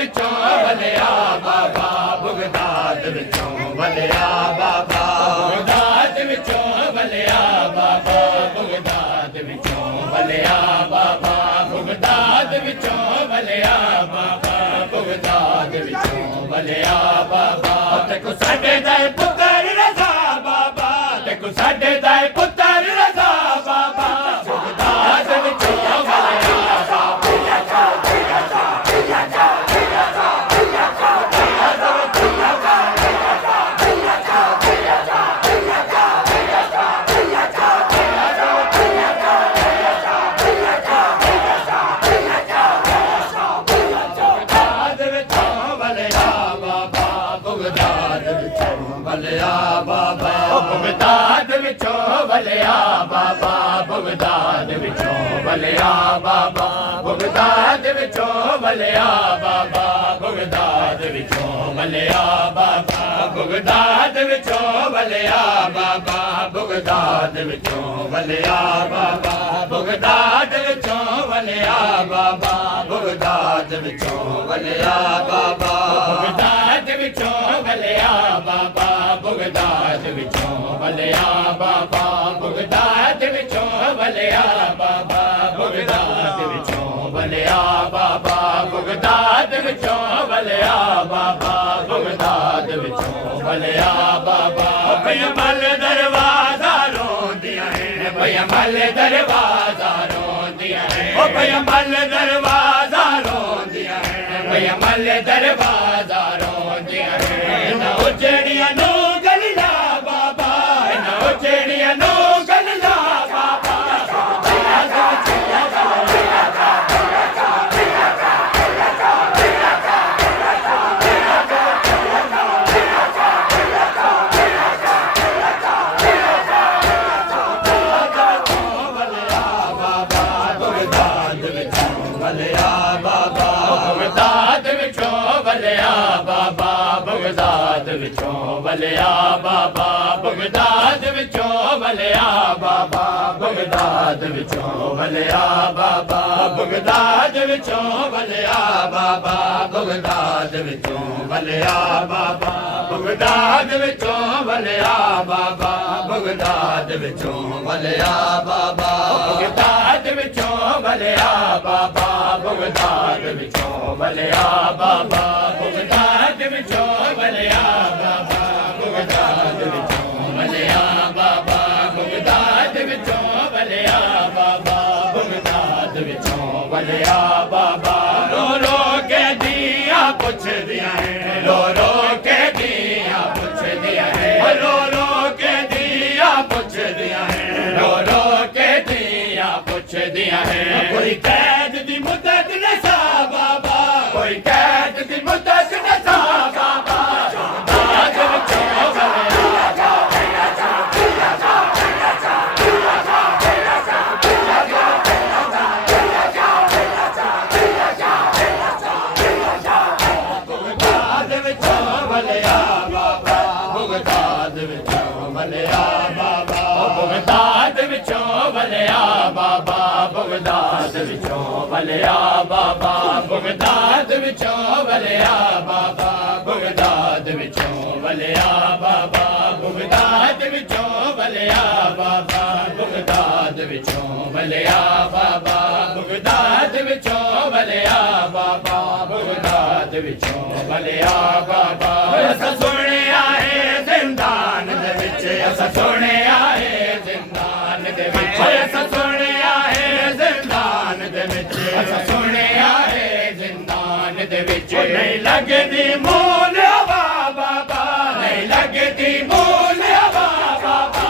विचों वलिया बाबा बगदाद विचों वलिया बाबा बगदाद विचों वलिया बाबा बगदाद विचों वलिया बाबा बगदाद विचों वलिया बाबा बगदाद विचों वलिया बाबा देखो साडे दाए पुत्र रज़ा बाबा देखो साडे दाए पुत्र रज़ा बाबा बगदाद विचों वलिया वलिया बाबा बगदाद विचों वलिया बाबा बगदाद विचों वलिया बाबा बगदाद विचों वलिया बाबा बगदाद विचों वलिया बाबा बगदाद विचों वलिया बाबा बगदाद विचों वलिया बाबा बगदाद विचों वलिया बाबा बगदाद विचों वलिया बाबा बगदाद विचों वलिया बाबा बगदाद विचों वलिया बाबा बगदाद विचों वलिया बाबा बगदाद विचों वलिया बाबा बगदाद विचों वलिया बाबा बगदाद विचों वलिया बाबा भयमल दरवाजा रोंदियां हैं भयमल दरवाजा रोंदियां हैं ओ भयमल दरवाजा रोंदियां हैं भयमल दरवाजा रोंदियां हैं ना उजड़ियां नो गलिया बाबा ना उजड़ियां नो गलिया बाबा बगदाद विचों वलिया बाबा बगदाद विचों वलिया बाबा बगदाद विचों वलिया बाबा बगदाद विचों वलिया बाबा बगदाद विचों वलिया बाबा बगदाद विचों वलिया बाबा बगदाद विचों वलिया बाबा बगदाद विचों वलिया बाबा बगदाद विचों वलिया बाबा बगदाद विचों वलिया बाबा बगदाद विचों वलिया बाबा बगदाद विचों वलिया बाबा बगदाद विचों वलिया बाबा बगदाद विचों वलिया बाबा रो रो के दिया पुछ दिया है रो रो के दिया पुछ दिया है रो रो के दिया पुछ दिया है रो रो के दिया पुछ दिया है कोई कैद दी मुद्दत न सा बाबा कोई कैद दी मुद्दत न सा बाबा बगदाद विचों वलिया बाबा बगदाद विचों वलिया बाबा बगदाद विचों वलिया बाबा बगदाद विचों वलिया बाबा बगदाद विचों वलिया बाबा बगदाद विचों वलिया बाबा बगदाद विचों वलिया बाबा बगदाद विचों वलिया बाबा बगदाद विचों वलिया बाबा बगदाद विचों वलिया बाबा असां सुने आए जिंदान दे विच असां सुने आए जिंदान दे विच असां सुने आए जिंदान दे विच असां सुने आए जिंदान दे विच नहीं लगदी मूल हवा बाबा नहीं लगदी मूल हवा बाबा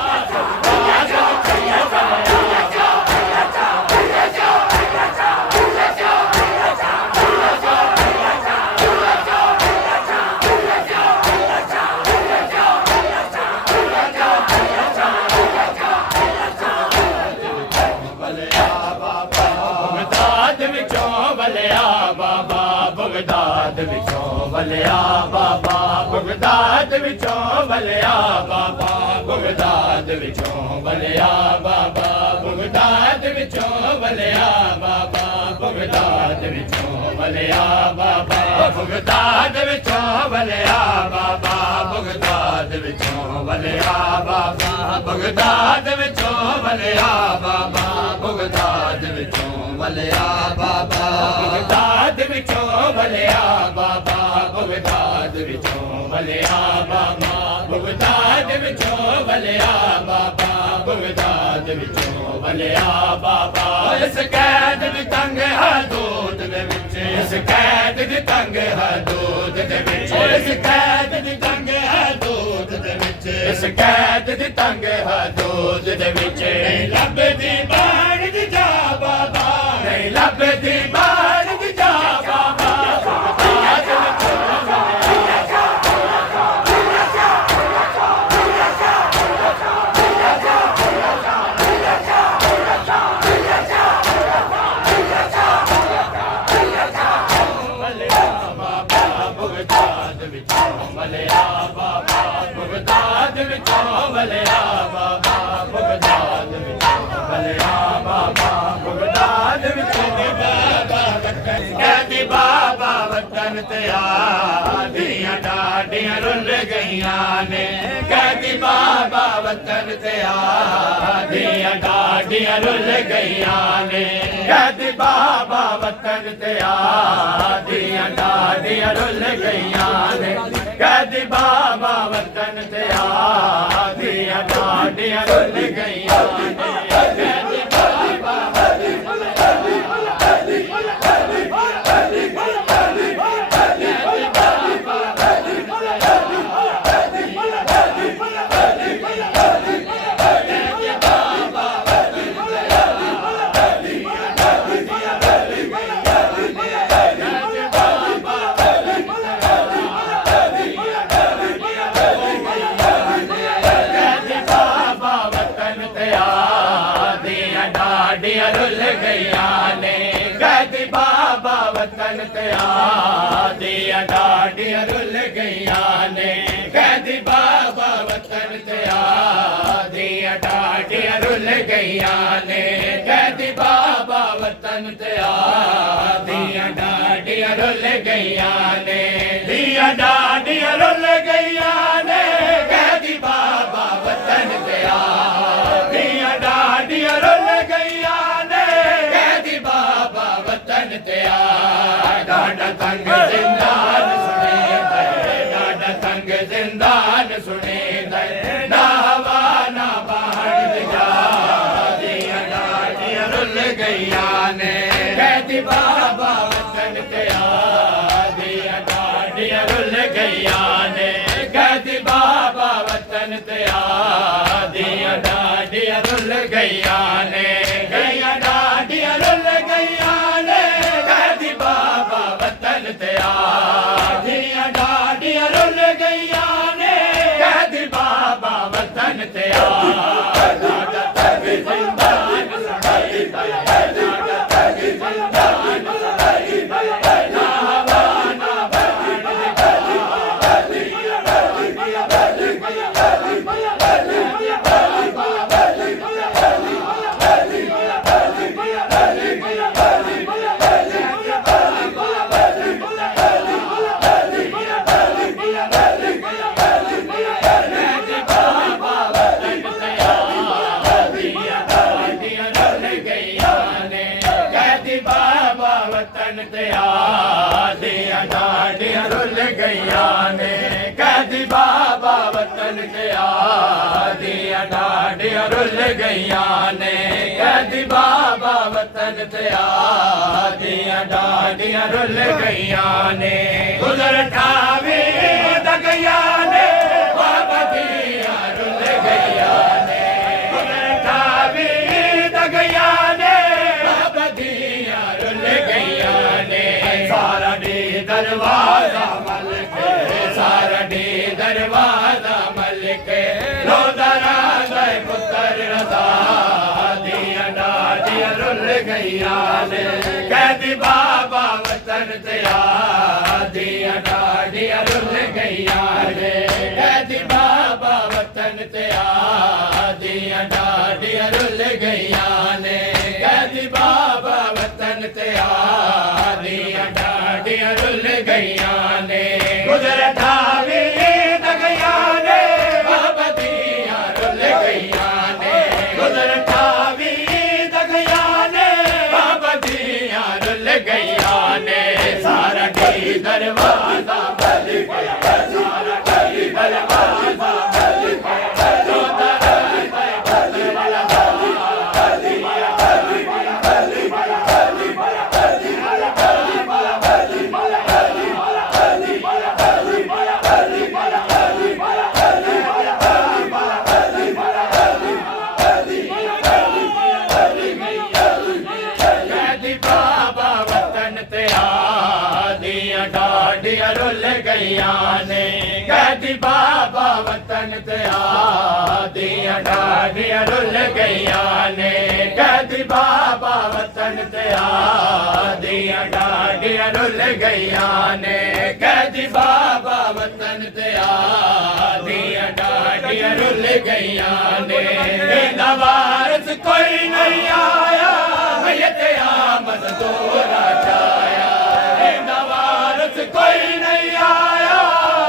बगदाद विचों वलिया बाबा बगदाद विचों वलिया बाबा बगदाद विचों वलिया बाबा बगदाद विचों वलिया बाबा बगदाद विचों वलिया बाबा ਬਗਦਾਦ ਵਿੱਚੋਂ ਵਲਿਆ ਬਾਬਾ ਬਗਦਾਦ ਵਿੱਚੋਂ ਵਲਿਆ ਬਾਬਾ ਬਗਦਾਦ ਵਿੱਚੋਂ ਵਲਿਆ ਬਾਬਾ ਬਗਦਾਦ ਵਿੱਚੋਂ ਵਲਿਆ ਬਾਬਾ ਬਗਦਾਦ ਵਿੱਚੋਂ ਵਲਿਆ ਬਾਬਾ ਬਗਦਾਦ ਵਿੱਚੋਂ ਵਲਿਆ ਬਾਬਾ ਬਗਦਾਦ ਵਿੱਚੋਂ ਵਲਿਆ ਬਾਬਾ ਬਗਦਾਦ ਵਿੱਚੋਂ ਵਲਿਆ ਬਾਬਾ ਇਸ ਕੈਦ ਦੀ ਤੰਗ ਹਦੂਦ ਦੇ ਵਿੱਚ ਇਸ ਕੈਦ ਦੀ ਤੰਗ ਹਦੂਦ ਦੇ ਵਿੱਚ ਇਸ ਕੈਦ ਦੀ ਤੰਗ ਹਦੂਦ ਦੇ ਵਿੱਚ ਇਸ ਕੈਦ ਦੀ ਤੰਗ ਹਦੂਦ ਦੇ ਵਿੱਚ ਨਹੀਂ ਲੱਭਦੀ ਬਾਣ ਦੀ ਜਾ ਬਾਬਾ ਨਹੀਂ ਲੱਭਦੀ ਬਾਣ ਦੀ ਜਾ ਬਾਬਾ ਬਗਦਾਦ ਵਿੱਚੋਂ ਵਲਿਆ ਬਾਬਾ ਬਗਦਾਦ ਵਿੱਚੋਂ ਵਲਿਆ ਬਾਬਾ ਬਗਦਾਦ ਵਿੱਚੋਂ ਵਲਿਆ ਬਾਬਾ ਬਗਦਾਦ ਵਿੱਚੋਂ ਬਾਬਾ ਕਹਿੰਦੀ ਬਾਬਾ ਵਤਨ ਤੇ ਆਦੀਆਂ ਡਾਡੀਆਂ ਰੁੱਲ ਗਈਆਂ ਨੇ ਕਹਿੰਦੀ ਬਾਬਾ ਵਤਨ ਤੇ ਆਦੀਆਂ ਡਾਡੀਆਂ ਰੁੱਲ ਗਈਆਂ ਨੇ ਕਹਿੰਦੀ ਬਾਬਾ ਵਤਨ ਤੇ ਆਦੀਆਂ ਡਾਡੀਆਂ ਰੁੱਲ ਗਈਆਂ ਨੇ ਕਹਿੰਦੀ ਬਾਬਾ ਵਤਨ ਤੇ ਆਦੀਆਂ ਡਾਡੀਆਂ ਰੁੱਲ ਗਈਆਂ ਨੇ ਕਹਿੰਦੀ ਬਾਬਾ ਡਾਡੀਆਂ ਰੁੱਲ ਗਈਆਂ ਨੇ ਕਹਿੰਦੀ ਬਾਬਾ ਵਤਨ ਤੇ ਆਦੀਆਂ ਡਾਡੀਆਂ ਰੁੱਲ ਗਈਆਂ ਨੇ ਕਹਿੰਦੀ ਬਾਬਾ ਵਤਨ ਤੇ ਆਦੀਆਂ ਡਾਡੀਆਂ ਰੁੱਲ ਗਈਆਂ ਨੇ ਕਹਿੰਦੀ ਬਾਬਾ ਵਤਨ ਤੇ ਆਦੀਆਂ ਡਾਡੀਆਂ ਰੁੱਲ ਗਈਆਂ ਨੇ ਦੀਆਂ ਡਾਡੀਆਂ ਰੁੱਲ ਗਈਆਂ ਨੇ ਕਹਿੰਦੀ ਬਾਬਾ ਵਤਨ ਤੇ ਆਦੀਆਂ ਡਾਡੀਆਂ ਰੁੱਲ ਗਈਆਂ ਨੇ ਕਹਿੰਦੀ ਬਾਬਾ ਵਤਨ ਤੇ ਡਾਡਾ ਤੰਗ ਜ਼ਿੰਦਾਨ ਸੁਣੇ ਡਾਡਾ ਤੰਗ ਜ਼ਿੰਦਾਨ ਸੁਣੇ ਨਾ ਹਵਾ ਨਾ ਬਾਹਰ ਜਾ ਦੀਆਂ ਡਾਡੀਆਂ ਰੁੱਲ ਗਈਆਂ ਨੇ ਕਹਿੰਦੀ ਬਾਬਾ ਵਤਨ ਤੇ ਦੀਆਂ ਡਾਡੀਆਂ ਰੁੱਲ ਗਈਆਂ ਨੇ ਕਹਿੰਦੀ ਬਾਬਾ ਵਤਨ ਤੇ ਦੀਆਂ ਡਾਡੀਆਂ ਰੁੱਲ ਗਈਆਂ ਨੇ ਗਈਆਂ ਡਾਡੀਆਂ ਰੁੱਲ ਗਈਆਂ ਨੇ ਕਹਿੰਦੀ ਬਾਬਾ ਵਤਨ ਤੇ ਦੀਆਂ ਡਾਡੀਆਂ ਰੁੱਲ ਗਈਆਂ ਨੇ ਕਹਿੰਦੀ ਬਾਬਾ ਵਤਨ ਤੇ ਡਾਡਾ ਤੰਗ ਜ਼ਿੰਦਾਨ ਸੁਣਾਈ ਡਾਡਾ ਤੰਗ ਜ਼ਿੰਦਾਨ ਸੁਣਾਈ ਨਾ ਹਵਾ ਨਾ ਬਾਣ ਵਤਨ ਤੇ ਆਦੀਆਂ ਡਾਡੀਆਂ ਰੁੱਲ ਗਈਆਂ ਨੇ ਕਹਿੰਦੀ ਬਾਬਾ ਵਤਨ ਤੇ ਆਦੀਆਂ ਡਾਡੀਆਂ ਰੁੱਲ ਗਈਆਂ ਨੇ ਕਹਿੰਦੀ ਬਾਬਾ ਵਤਨ ਤੇ ਆਦੀਆਂ ਡਾਡੀਆਂ ਰੁੱਲ ਗਈਆਂ ਨੇ ਗੁਜ਼ਰ ਠਾਵੇ ਦਗਈਆਂ ਨੇ ਬਾਬਾ ਦੀਆਂ ਰੁੱਲ ਗਈਆਂ ਨੇ ਗੁਜ਼ਰ ਠਾਵੇ ਦਗਈਆਂ ਨੇ ਬਾਬਾ ਦੀਆਂ ਰੁੱਲ ਗਈਆਂ ਨੇ ਸਾਰਾ ਡੇ ਦਰਵਾਜ਼ਾ ਮਲਕ ਸਾਰਾ ਡੇ ਦਰਵਾਜ਼ਾ ਮਲਕ ਰੋਦਾ ਰਾਜ਼ਾ ਪੁੱਤਰ ਰਜ਼ਾ ਦੀਆਂ ਡਾਡੀਆਂ ਰੁੱਲ ਗਈਆਂ ਨੇ ਕਹਿੰਦੀ ਬਾਬਾ ਵਤਨ ਤੇ ਦੀਆਂ ਡਾਡੀਆਂ ਰੁੱਲ ਗਈਆਂ ਨੇ ਕਹਿੰਦੀ ਬਾਬਾ ਵਤਨ ਤੇ ਦੀਆਂ ਡਾਡੀਆਂ ਰੁੱਲ ਗਈਆਂ ਨੇ ਕਹਿੰਦੀ ਬਾਬਾ ਵਤਨ ਤੇ ਦੀਆਂ ਡਾਡੀਆਂ ਰੁੱਲ ਗਈਆਂ दरवाजा मिल गया सारा खाली दरवाजा मिल गया रोता रहता है बदले वाला खाली खाली वाला खाली वाला खाली वाला खाली वाला खाली वाला खाली वाला खाली वाला खाली वाला खाली वाला खाली वाला खाली वाला खाली वाला खाली वाला खाली वाला खाली वाला खाली कहती बाबा वतन ते आदियां ढाडियां रुल गईयां ने कहती बाबा वतन ते आदियां ढाडियां रुल गईयां ने कहती बाबा वतन ते आदियां ढाडियां रुल गईयां ने कहती बाबा वतन ते आदियां ढाडियां रुल गईयां ने वारस कोई नहीं आया मैयत आमद दोरा जाया वारस कोई नहीं आया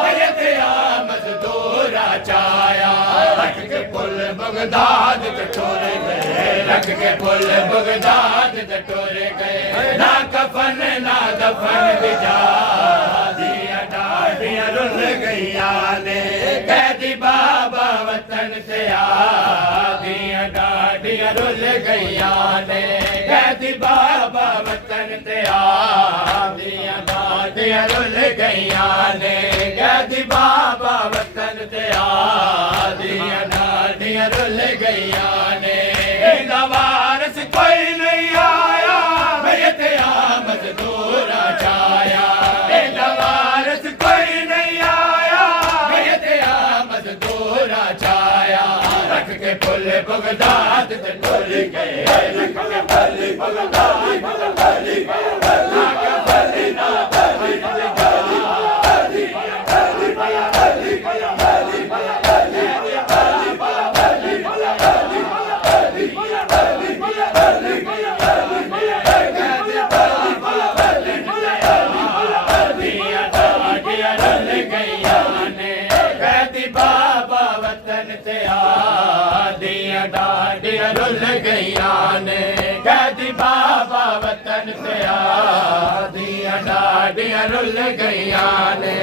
मैयत आमद दोरा जाया रख के पुल बगदाद टटोरे गए रख के पुल बगदाद टटोरे गए ना कफन ना दफन बिजा दिया डाडियां रुल गईया ने कहती बाबा वतन से आदियां डाडियां रुल गईया ने कहती बाबा वतन से आदियां डाडियां रुल गईया ने कहती बाबा वतन से आदियां डाडियां रुल गईया ने वारस कोई नहीं आया मैयत आमद दोरा जाया वारस कोई नहीं आया मैयत आमद दोरा जाया रख के पुल बगदाद ते टुर गए रख के पुल बगदाद बगदादी ना कफली ना दफन गाली गाली बला गाली बला गाली बला गाली बला गाली बला गाली बला गाली बला गाली बला गाली बला गाली बला गाली बला गाली बला गाली डाडियां रुल गईया ने कहती बाबा वतन ते आदियां डाडियां रुल गईया ने कहती बाबा वतन ते आदियां डाडियां रुल गईया ने